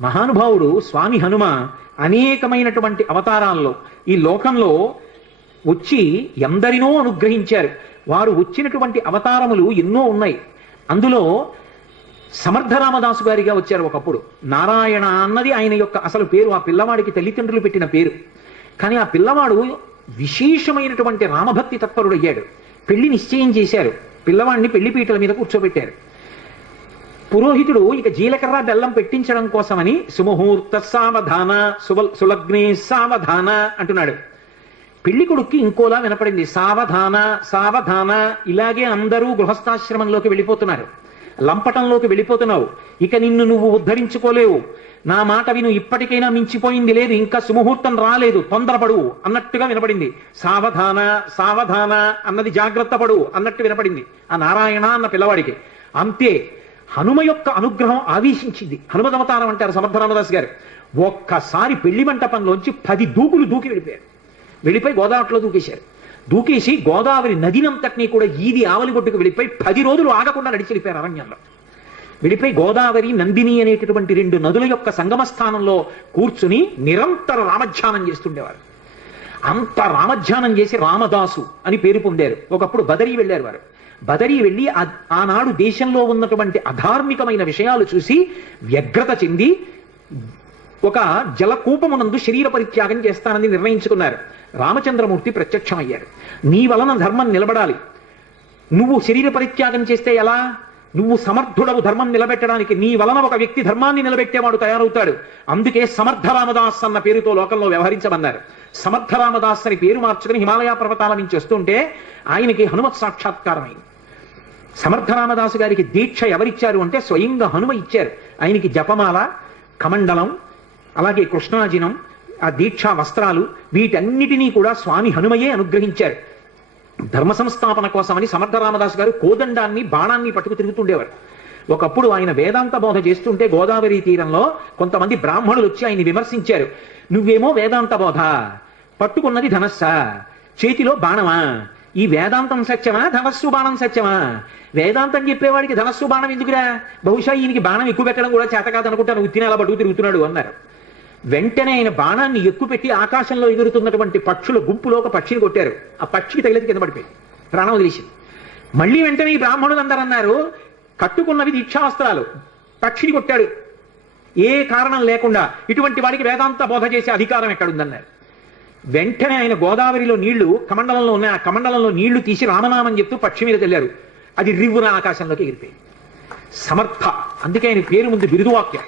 మహానుభావుడు స్వామి హనుమ అనేకమైనటువంటి అవతారాల్లో ఈ లోకంలో వచ్చి ఎందరినో అనుగ్రహించారు. వారు వచ్చినటువంటి అవతారములు ఎన్నో ఉన్నాయి. అందులో సమర్థ రామదాసు గారిగా వచ్చారు ఒకప్పుడు. నారాయణ అన్నది ఆయన యొక్క అసలు పేరు ఆ పిల్లవాడికి తల్లిదండ్రులు పెట్టిన పేరు. కానీ ఆ పిల్లవాడు విశేషమైనటువంటి రామభక్తి తత్పరుడయ్యాడు. పెళ్ళి నిశ్చయం చేశారు. పిల్లవాడిని పెళ్ళి పీటల మీద కూర్చోబెట్టారు. పురోహితుడు ఇక జీలకర్ర బెల్లం పెట్టించడం కోసమని సుముహూర్త సావధాన సులగ్నే సావధాన అంటున్నాడు. పెళ్ళి కొడుక్కి ఇంకోలా వినపడింది. సావధాన సావధాన ఇలాగే అందరూ గృహస్థాశ్రమంలోకి వెళ్ళిపోతున్నారు. లంపటంలోకి వెళ్ళిపోతున్నావు. ఇక నిన్ను నువ్వు ఉద్ధరించుకోలేవు. నా మాట విను ఇప్పటికైనా మించిపోయింది లేదు ఇంకా సుముహూర్తం రాలేదు తొందరపడు అన్నట్టుగా వినపడింది. సావధాన సావధాన అన్నది జాగ్రత్త పడు అన్నట్టు వినపడింది. ఆ నారాయణ అన్న పిల్లవాడికి. అంతే హనుమ యొక్క అనుగ్రహం ఆవేశించింది. హనుమదవతారం అంటారు సమర్థ రామదాస్ గారు. ఒక్కసారి పెళ్ళి మంటపంలోంచి పది దూకులు దూకి వెళ్ళిపోయారు. వెళ్ళిపోయి గోదావరిలో దూకేశారు. దూకేసి గోదావరి నదినంతటినీ కూడా ఈది ఆవలిగొడ్డుకు వెళ్ళిపోయి పది రోజులు ఆగకుండా నడిచి వెళ్ళిపోయారు అరణ్యంలో. వెళ్ళిపోయి గోదావరి నందిని అనేటటువంటి రెండు నదుల యొక్క సంగమ స్థానంలో కూర్చుని నిరంతర రామధ్యానం చేస్తుండేవారు. అంత రామధ్యానం చేసి రామదాసు అని పేరు పొందారు. ఒకప్పుడు బదరీ వెళ్ళారు వారు. బదరీ వెళ్ళి ఆనాడు దేశంలో ఉన్నటువంటి అధార్మికమైన విషయాలు చూసి వ్యగ్రత చెంది ఒక జలకూపమునందు శరీర పరిత్యాగం చేస్తానని నిర్ణయించుకున్నారు. రామచంద్రమూర్తి ప్రత్యక్షమయ్యారు. నీ వలన ధర్మం నిలబడాలి. నువ్వు శరీర పరిత్యాగం చేస్తే ఎలా? నువ్వు సమర్థుడవు ధర్మం నిలబెట్టడానికి. నీ వలన ఒక వ్యక్తి ధర్మాన్ని నిలబెట్టేవాడు తయారవుతాడు. అందుకే సమర్థ రామదాస్ అన్న పేరుతో లోకంలో వ్యవహరించమన్నారు సమర్థ రామదాస్ అని పేరు మార్చుకుని హిమాలయ పర్వతాల నుంచి వస్తుంటే ఆయనకి హనుమత్ సాక్షాత్కారమైంది. సమర్థ రామదాసు గారికి దీక్ష ఎవరిచ్చారు అంటే స్వయంగా హనుమ ఇచ్చారు. ఆయనకి జపమాల కమండలం అలాగే కృష్ణాజినం ఆ దీక్షా వస్త్రాలు వీటన్నిటినీ కూడా స్వామి హనుమయే అనుగ్రహించారు. ధర్మ సంస్థాపన కోసమని సమర్థ రామదాసు గారు కోదండాన్ని బాణాన్ని పట్టుకు తిరుగుతుండేవారు. ఒకప్పుడు ఆయన వేదాంత బోధ చేస్తుంటే గోదావరి తీరంలో కొంతమంది బ్రాహ్మణులు వచ్చి ఆయన్ని విమర్శించారు. నువ్వేమో వేదాంత బోధ పట్టుకున్నది ధనస్సా చేతిలో బాణమా ఈ వేదాంతం సత్యమా? ధనస్సు బాణం సత్యమా? వేదాంతం చెప్పేవాడికి ధనస్సు బాణం ఎందుకురా? బహుశా ఈయనకి బాణం ఎక్కువ పెట్టడం కూడా చేత కాదనుకుంటాను. ఉత్తిన అలా పట్టుకు తిరుగుతున్నాడు అన్నారు. వెంటనే ఆయన బాణాన్ని ఎక్కుపెట్టి ఆకాశంలో ఎగురుతున్నటువంటి పక్షుల గుంపులో ఒక పక్షిని కొట్టారు. ఆ పక్షికి తగిలితే కింద పడిపోయి ప్రాణం వదిలేసింది. మళ్ళీ వెంటనే ఈ బ్రాహ్మణులు అందరూ అన్నారు కట్టుకున్నవి దీక్షావస్త్రాలు. పక్షిని కొట్టాడు. ఏ కారణం లేకుండా ఇటువంటి వాడికి వేదాంత బోధ చేసే అధికారం ఎక్కడుందన్నారు. వెంటనే ఆయన గోదావరిలో నీళ్ళు కమండలంలో ఉన్నాయి. ఆ కమండలంలో నీళ్ళు తీసి రామనామం చెప్తూ పక్షి మీద తెల్లారు అది రివ్వున ఆకాశంలోకి ఎగిరిపోయింది. సమర్థ. అందుకే ఆయన పేరు ముందు బిరుదువాక్యం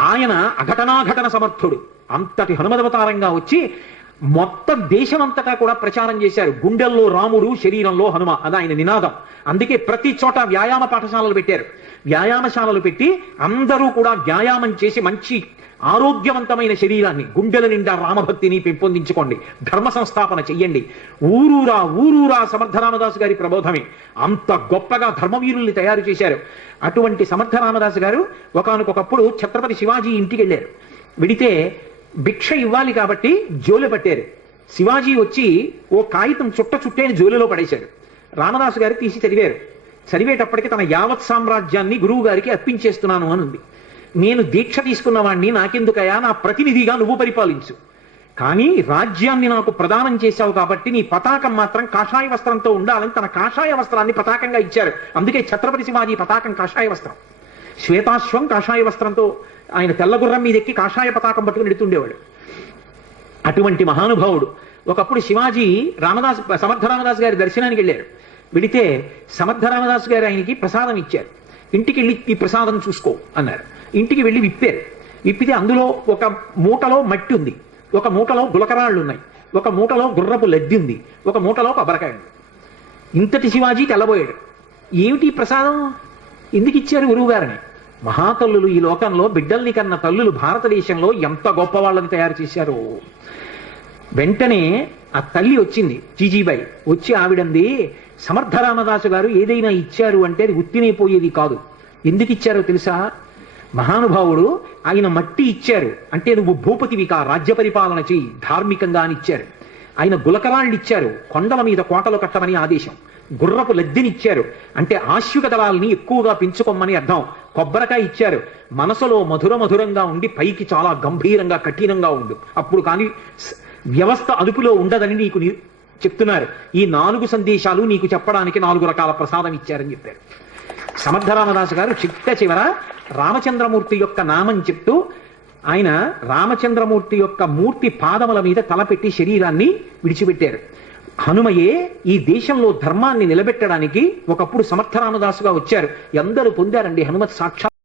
ఆయన అఘటనాఘటన సమర్థుడు. అంతటి హనుమదవతారంగా వచ్చి మొత్తం దేశమంతటా కూడా ప్రచారం చేశారు. గుండెల్లో రాముడు శరీరంలో హనుమ. అది ఆయన నినాదం. అందుకే ప్రతి చోట వ్యాయామ పాఠశాలలు పెట్టారు. వ్యాయామశాలలు పెట్టి అందరూ కూడా వ్యాయామం చేసి మంచి ఆరోగ్యవంతమైన శరీరాన్ని గుండెల నిండా రామభక్తిని పెంపొందించుకోండి. ధర్మ సంస్థాపన చెయ్యండి. ఊరూరా ఊరూరా సమర్థ రామదాసు గారి ప్రబోధమే. అంత గొప్పగా ధర్మవీరుల్ని తయారు చేశారు. అటువంటి సమర్థ రామదాసు గారు ఒకనకొకప్పుడు ఛత్రపతి శివాజీ ఇంటికి వెళ్ళారు. వెడితే భిక్ష ఇవ్వాలి కాబట్టి జోలు పట్టారు. శివాజీ వచ్చి ఓ కాగితం చుట్ట చుట్టేని జోలులో పడేశాడు. రామదాసు గారు తీసి చదివారు. చదివేటప్పటికి తన యావత్ సామ్రాజ్యాన్ని గురువు గారికి అర్పించేస్తున్నాను అని ఉంది నేను దీక్ష తీసుకున్నవాణ్ణి నాకెందుకయా నా ప్రతినిధిగా నువ్వు పరిపాలించు. కానీ రాజ్యాన్ని నాకు ప్రదానం చేశావు కాబట్టి నీ పతాకం మాత్రం కాషాయ వస్త్రంతో ఉండాలని తన కాషాయ వస్త్రాన్ని పతాకంగా ఇచ్చారు. అందుకే ఛత్రపతి శివాజీ పతాకం కాషాయ వస్త్రం. శ్వేతాశ్వం కాషాయ వస్త్రంతో ఆయన తెల్లగుర్రం మీద ఎక్కి కాషాయ పతాకం పట్టుకుని ఎడుతుండేవాడు. అటువంటి మహానుభావుడు. ఒకప్పుడు శివాజీ రామదాస్ సమర్థ రామదాస్ గారి దర్శనానికి వెళ్ళారు. వెళితే సమర్థ రామదాస్ గారు ఆయనకి ప్రసాదం ఇచ్చారు. ఇంటికి వెళ్ళి ఈ ప్రసాదం చూసుకో అన్నారు. ఇంటికి వెళ్ళి విప్పారు. విప్పితే అందులో ఒక మూటలో మట్టి ఉంది. ఒక మూటలో గులకరాళ్ళు ఉన్నాయి. ఒక మూటలో గుర్రపు లద్ది ఉంది. ఒక మూటలో కొబ్బరికాయ ఉంది. ఇంతటి శివాజీ తెల్లబోయాడు. ఏమిటి ప్రసాదం? ఎందుకు ఇచ్చారు గురువుగారిని మహాతల్లులు ఈ లోకంలో బిడ్డల్ని కన్న తల్లులు భారతదేశంలో ఎంత గొప్ప వాళ్ళని తయారు చేశారో. వెంటనే ఆ తల్లి వచ్చింది జీజీబాయి. వచ్చి ఆవిడంది సమర్థ రామదాసు గారు ఏదైనా ఇచ్చారు అంటే అది ఉత్తినైపోయేది కాదు. ఎందుకు ఇచ్చారో తెలుసా? మహానుభావుడు ఆయన మట్టి ఇచ్చారు. అంటే నువ్వు భూపతివి కా రాజ్య పరిపాలన చేయి ధార్మికంగా అని ఇచ్చారు. ఆయన గులకరాళ్ళు ఇచ్చారు కొండల మీద కోటలు కట్టమని ఆదేశం. గుర్రపు లద్దెనిచ్చారు. అంటే ఆశ్విక దళాలని ఎక్కువగా పెంచుకోమని అర్థం. కొబ్బరికాయ ఇచ్చారు. మనసులో మధుర మధురంగా ఉండి పైకి చాలా గంభీరంగా కఠినంగా ఉండు. అప్పుడు కానీ వ్యవస్థ అదుపులో ఉండదని నీకు చెప్తున్నారు. ఈ నాలుగు సందేశాలు నీకు చెప్పడానికి నాలుగు రకాల ప్రసాదం ఇచ్చారని చెప్పారు. సమర్థరామదాసు గారు చిట్ట చివర రామచంద్రమూర్తి యొక్క నామం చెప్తూ ఆయన రామచంద్రమూర్తి యొక్క మూర్తి పాదముల మీద తలపెట్టి శరీరాన్ని విడిచిపెట్టారు. హనుమయే ఈ దేశంలో ధర్మాన్ని నిలబెట్టడానికి ఒకప్పుడు సమర్థరామదాసుగా వచ్చారు. ఎందరు పొందారండి హనుమత్ సాక్షాత్